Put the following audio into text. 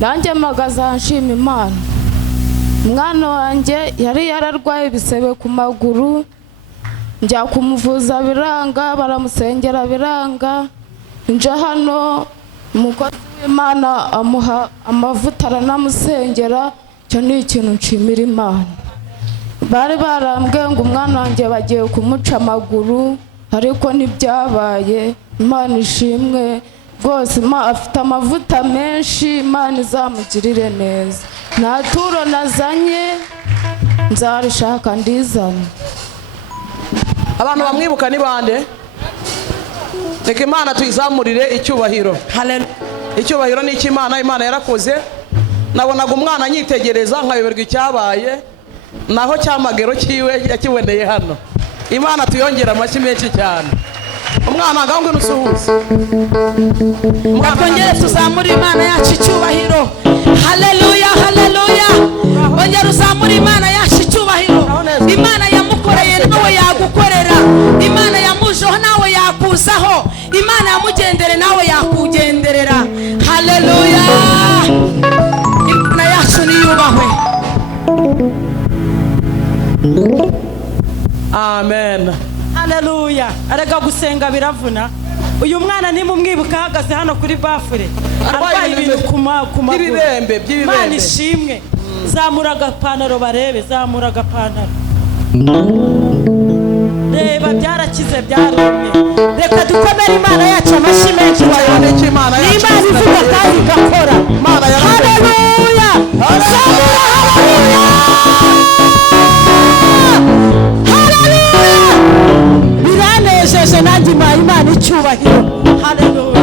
nanjye mpagaze nshima Imana. Umwana wanjye yari yararwaye ibisebe ku maguru, njya kumuvuza biranga, baramusengera biranga. Nje hano umukozi w'Imana amuha amavuta aranamusengera. Cyo ni ikintu nshimira Imana. Bari barambwiye ngo umwana wanjye bagiye kumuca amaguru, ariko ntibyabaye. Imana ishimwe rwose, afite amavuta menshi, Imana izamugirire neza. Nta turo nazanye, nzarishaka ndizana. Abantu bamwibuka ni bande? Reka Imana tuyizamurire icyubahiro. Haleluya. Icyubahiro ni cy'Imana. Imana yarakoze. Nabonaga umwana anyitegereza nkayoberwa icyabaye, naho cyamagero kiwe yakiboneye hano. Imana tuyongera amashyi menshi cyane. Umwana ngangwe nusuhuza. Twongere tuzamure Imana yacu icyubahiro. Haleluya, haleluya. Ongera uzamure Imana yacu icyubahiro. Imana yamukoreye nawe yagukorera. Imana yamujeho nawe yakuzaho. Imana yamugendere nawe yakugenderera. Haleluya. Imana yacu niyubahwe. Amen. Haleluya. Arega gusenga biravuna. Uyu mwana nimumwibuka ahagaze hano kuri bafure, arwaye ibintu ku maguru, yibibembe. Imana ishimwe. Zamura agapantaro barebe, zamura agapantaro. Reba byarakize, byarumye. Reka dukomere Imana yacu amashyi menshi. Ni Imana ivuga kandi igakora. Haleluya. Zamura, haleluya. Haleluya. Biranejeje nanjye Imana icyubahiro. Haleluya.